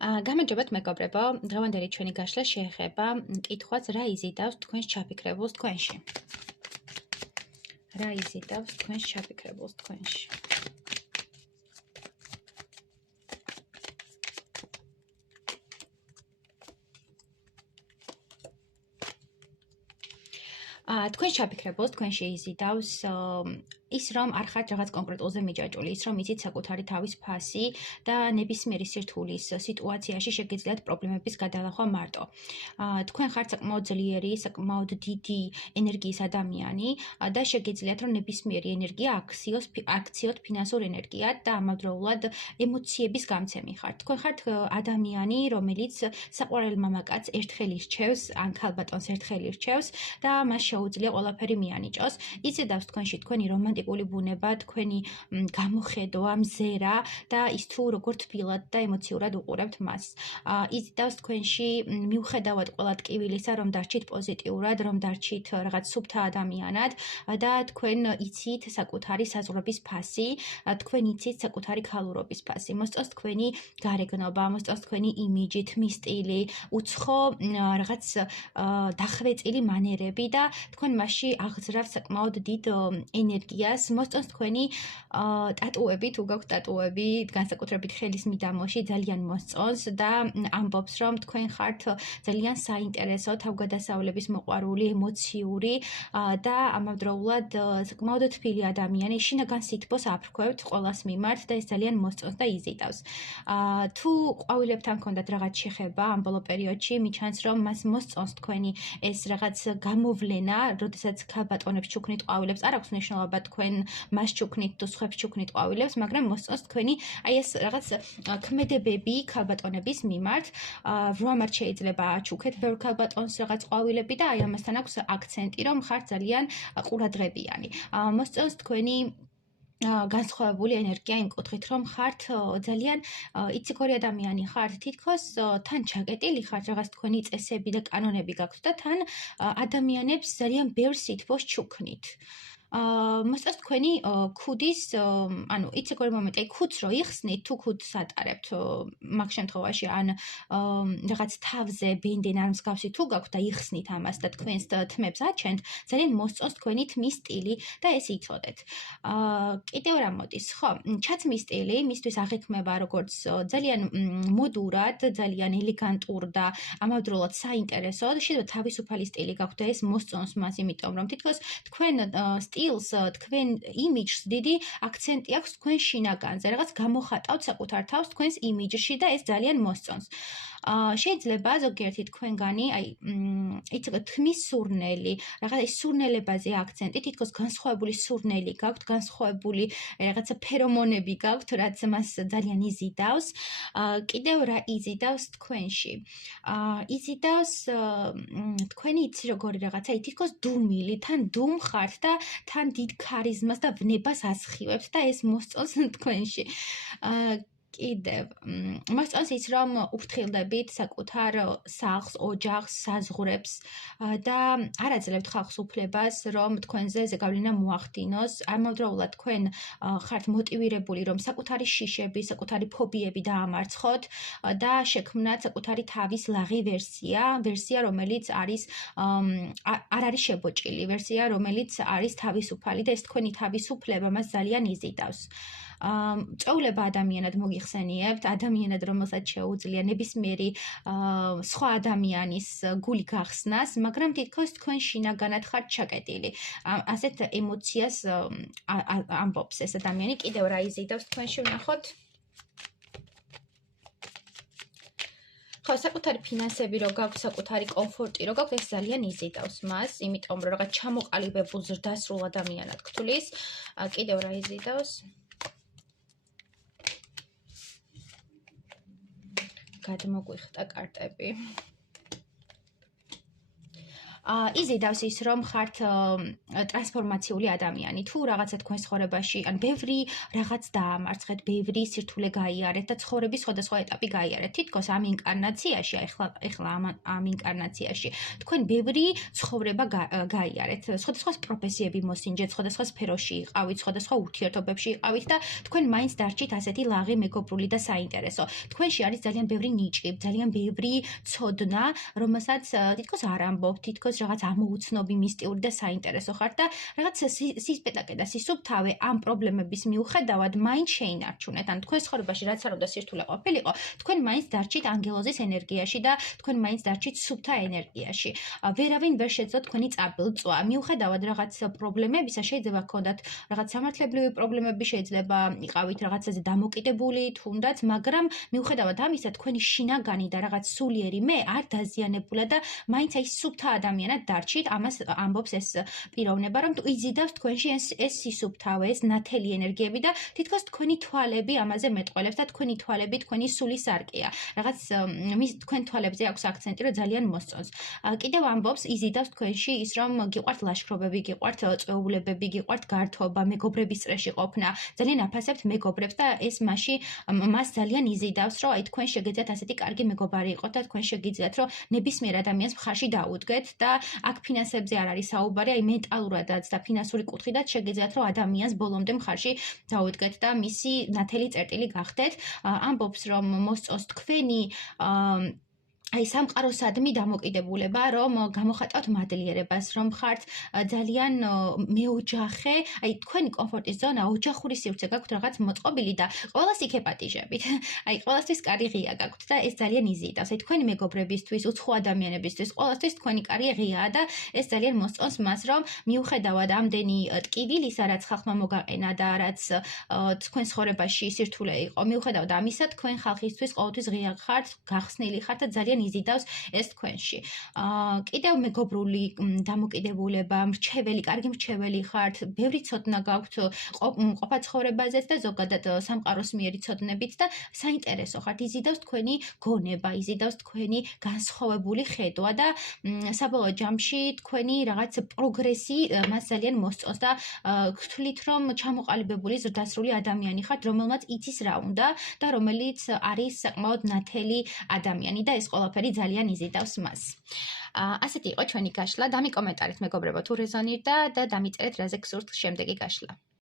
გამარჯობათ მეგობრებო, დღევანდელი ჩვენი გაშლა შეეხება კითხვას რა იზიდავს თქვენს ჩაფიქრებულს თქვენში. რა იზიდავს თქვენს ჩაფიქრებულს თქვენში? თქვენ ჩაფიქრებულს თქვენში იზიდავს ის რომ არ ხართ რაღაც კონკრეტულზე მიჯაჭვული, ის რომ იცით საკუთარი თავის ფასი და ნებისმიერი სირთულის სიტუაციაში შეგიძლიათ პრობლემების გადალახვა მარტო. თქვენ ხართ საკმაოდ ძლიერი, საკმაოდ დიდი ენერგიის ადამიანი და შეგიძლიათ რომ ნებისმიერი ენერგია აქციოთ ფინანსურ ენერგიად და ამავდროულად ემოციების გამცემი ხართ. თქვენ ხართ ადამიანი, რომელიც საყვარელ მამაკაცს ერთხელ ირჩევს, ან ქალბატონს ერთხელ ირჩევს და მას შეუძლია ყველაფერი მიანიჭოს. იზიდავს თქვენში თქვენი რომანტიკული ბუნება, თქვენი გამოხედვა, მზერა და ის თუ როგორ თბილად და ემოციურად უყურებთ მას. იზიდავს თქვენში მიუხედავად ყველა ტკივილისა, რომ დარჩით პოზიტიურად, რომ დარჩით რაღაც სუფთა ადამიანად და თქვენ იცით საკუთარი საზღვრების ფასი, თქვენ იცით საკუთარი ქალურობის ფასი. მოსწონს თქვენი გარეგნობა, მოსწონს თქვენი იმიჯი, თმის სტილი, უცხო რაღაც დახვეწილი მანერები და თქვენ მასში აღძრავთ საკმაოდ დიდ ენერგიას. მოსწონს თქვენი ტატუები, თუ გაქვთ ტატუები, განსაკუთრებით ხელის მიდამოში ძალიან მოსწონს და ამბობს, რომ თქვენ ხართ ძალიან საინტერესო, თავგადასავლების მოყვარული, ემოციური და ამავდროულად საკმაოდ თბილი ადამიანი. შინაგან სითბოს აფრქვევთ ყველას მიმართ და ეს ძალიან მოსწონს და იზიდავს. თუ ყვავილებთან ჰქონდათ რაღაც შეხება ამ ბოლო პერიოდში, მიჩანს, რომ მას მოსწონს თქვენი ეს რაღაც გამოვლენა, როდესაც ქალბატონებს ჩუქნით ყვავილებს, არ აქვს მნიშვნელობა თქვენ მას ჩუქნით თუ სხვებს ჩუქნით ყვავილებს, მაგრამ მოსწონს თქვენი აი ეს რაღაც ქმედებები ქალბატონების მიმართ, რომაც შეიძლება აჩუქეთ ბევრ ქალბატონს რაღაც ყვავილები და აი ამასთან აქვს აქცენტი, რომ ხართ ძალიან ყურადღებიანი. მოსწონს თქვენი განსხვავებული ენერგია იმ კუთხით, რომ ხართ ძალიან იციქორი ადამიანი ხართ, თითქოს თან ჩაკეტილი ხართ, რაღაც თქვენი წესები და კანონები გაქვთ და თან ადამიანებს ძალიან ბევრ სითბოს ჩუქნით. მოსწონს თქვენი ქუდის, ანუ იციქორი მომენტი, აი ქუდს რო იხსნით, თუ ქუდს ატარებთ მაგ შემთხვევაში, ან რაღაც თავზე ბენდენ არ მსგავსი თუ გაქვთ და იხსნით ამას და თქვენს თმებს აჩენთ, ძალიან მოსწონს თქვენი თმის სტილი და ეს იცოდეთ. კიდევ რა მოდის, ხო, ჩაცმის სტილი მისთვის აღიქმება როგორც ძალიან მოდურად, ძალიან ელეგანტურ და ამავდროულად საინტერესო, შეიძლება თავისუფალი სტილი გაქვთ და ეს მოსწონს მას, იმიტომ რომ თითქოს თქვენ სტილს, თქვენ იმიჯს დიდი აქცენტი აქვს თქვენ შინაგანზე, რაღაც გამოხატავთ საკუთარ თავს თქვენს იმიჯში და ეს ძალიან მოსწონს. შეიძლება ზოგიერთი თქვენგანი, აი, იცით, თმის სურნელი, რაღაც ის სურნელებაზე აქცენტი, თითქოს განსხვავებული სურნელი გაქვთ, განსხვავებული რაღაცა ფერომონები გაქვთ, რაც მას ძალიან იზიდავს. კიდევ რა იზიდავს თქვენში? იზიდავს თქვენი იცი როგორი რაღაცა, თითქოს დუმილი, თან დუმ ხართ და თან დიდ ქარიზმას და ვნებას ასხივებთ და ეს მოსწონს თქვენში. კიდევ მოსწონს ის, რომ უფრთხილდებით საკუთარ სახლს, ოჯახს, საზღვრებს და არ აძლევთ ხალხს უფლებას, რომ თქვენზე ზეგავლენა მოახდინოს. ამავდროულად თქვენ ხართ მოტივირებული, რომ საკუთარი შიშები, საკუთარი ფობიები დაამარცხოთ და შექმნათ საკუთარი თავის ლაღი ვერსია, რომელიც არის არ არის შებოჭილი, ვერსია, რომელიც არის თავისუფალი და ეს თქვენი თავისუფლება მას ძალიან იზიდავს. წვეულება ადამიანად მოგიხსენიებთ, ადამიანად, რომელსაც შეუძლია ნებისმიერი სხვა ადამიანის გული გახსნას, მაგრამ თითქოს თქვენ შინაგანად ხართ ჩაკეტილი. ასეთ ემოციას ამბობს ეს ადამიანი. კიდევ რა იზიდავს თქვენში ვნახოთ? ხო, საკუთარი ფინანსები რო გაქვთ, საკუთარი კომფორტი რო გაქვთ, ეს ძალიან იზიდავს მას, იმიტომ რომ რაღაც ჩამოყალიბებულ ზრდასრულ ადამიანად გთვლის. კიდევ რა იზიდავს? გადმოგვიხტა კარტები. იზიდავს ის, რომ ხართ ტრანსფორმაციული ადამიანი. თუ რაღაცა თქვენ ცხოვრებაში, ან ბევრი რაღაც დაამარცხეთ, ბევრი სირთულე გაიარეთ და ცხოვრების სხვადასხვა ეტაპი გაიარეთ. თითქოს ამ ინკარნაციაში, ეხლა ამ ინკარნაციაში თქვენ ბევრი ცხოვრება გაიარეთ. სხვადასხვა პროფესიები მოსინჯეთ, სხვადასხვა სფეროში იყავით, სხვადასხვა ურთიერთობებში იყავით და თქვენ მაინც დარჩით ასეთი ლაღი, მეგობრული და საინტერესო. თქვენში არის ძალიან ბევრი ნიჭი, ძალიან ბევრი ცოდნა, რომელსაც თითქოს არ ამბობთ, თითქოს რაღაც ამოუცნობი, მისტიური და საინტერესო ხართ და რაღაც სისპეტაკე და სისუფთავე ამ პრობლემების მიუხედავად მაინც შეინარჩუნეთ. ან თქვენ ცხოვრებაში რაც არ უნდა სირთულე ყოფილიყო, თქვენ მაინც დარჩით ანგელოზის ენერგიაში და თქვენ მაინც დარჩით სუფთა ენერგიაში. ვერავინ ვერ შეძლო თქვენი წაბილწვა. მიუხედავად რაღაც პრობლემებისა, შეიძლება გქონდათ რაღაც სამართლებრივი პრობლემები, შეიძლება იყავით რაღაცაზე დამოკიდებული, თუნდაც, მაგრამ მიუხედავად ამისა, თქვენი შინაგანი და რაღაც სულიერი მე არ დაზიანებულა და მაინც აი სუფთა ადამიანად დარჩით. ამას ამბობს ეს პიროვნება, რომ იზიდავს თქვენში ეს სისუფთავე, ეს ნათელი ენერგიები და თითქოს თქვენი თვალები ამაზე მეტყველებს და თქვენი თვალები თქვენი სულის არკია. რაღაც თქვენ თვალებზე აქვს აქცენტი, რომ ძალიან მოსწონს. კიდევ ამბობს, იზიდავს თქვენში ის, რომ გიყვართ ლაშქრობები, გიყვართ წვეულებები, გიყვართ გართობა, მეგობრების წრეში ყოფნა. ძალიან აფასებთ მეგობრებს და ეს მას ძალიან იზიდავს, რომ აი თქვენ შეგეძლიათ ასეთი კარგი მეგობარი იყოთ და თქვენ შეგიძლიათ, რომ ნებისმიერ ადამიანს მხარში დაუდგეთ და აქ ფინანსებზე არ არის საუბარი, აი მენტალურადაც და ფინანსური კუთხიდან შეგიძლიათ, რომ ადამიანს ბოლომდე მხარში დაუდგეთ და მისი ნათელი წერტილი გახდეთ. ამბობს, რომ მოსწონს თქვენი აი სამყაროსადმი დამოკიდებულება, რომ გამოხატავთ მადლიერებას, რომ ხართ ძალიან მეოჯახე, აი თქვენი კომფორტის ზონა, ოჯახური სივრცე გაქვთ რაღაც მოწყობილი და ყველას იქ ეპატიჟებით. აი ყველასთვის კარი ღია გაქვთ და ეს ძალიან იზიდავს. აი თქვენი მეგობრებისთვის, უცხო ადამიანებისთვის, ყველასთვის თქვენი კარი ღიაა და ეს ძალიან მოსწონს მას, რომ მიუხედავად ამდენი ტკივილისა, რაც ხალხმა მოგაყენა და რაც თქვენ ცხოვრებაში სირთულე იყო, მიუხედავად ამისა, თქვენ ხალხისთვის ყოველთვის ღია ხართ, გახსნილი ხართ და ძალიან იზიდავს ეს თქვენში. კიდევ მეგობრული დამოკიდებულება, მრჩეველი, კარგი მრჩეველი ხართ, ბევრი ცოდნა გაქვთ ყოფა ცხოვრებაზეც და ზოგადად სამყაროს მიერი ცოდნებით და საინტერესო ხართ, იზიდავს თქვენი გონება, იზიდავს თქვენი განსხვავებული ხედვა და საბოლოო ჯამში თქვენი რაღაც პროგრესი მას ძალიან მოსწონს და გთვლით, რომ ჩამოყალიბებული ზრდასრული ადამიანი ხართ, რომელმაც იცის რა უნდა და რომელიც არის საკმაოდ ნათელი ადამიანი და ეს ყველაფერი ძალიან იზიდავს მას. ასეთი იყო ჩვენი გაშლა. დამიკომენტარეთ მეგობრებო, თუ რეზონირდა და დამიწერეთ რაზე გსურთ შემდეგი გაშლა.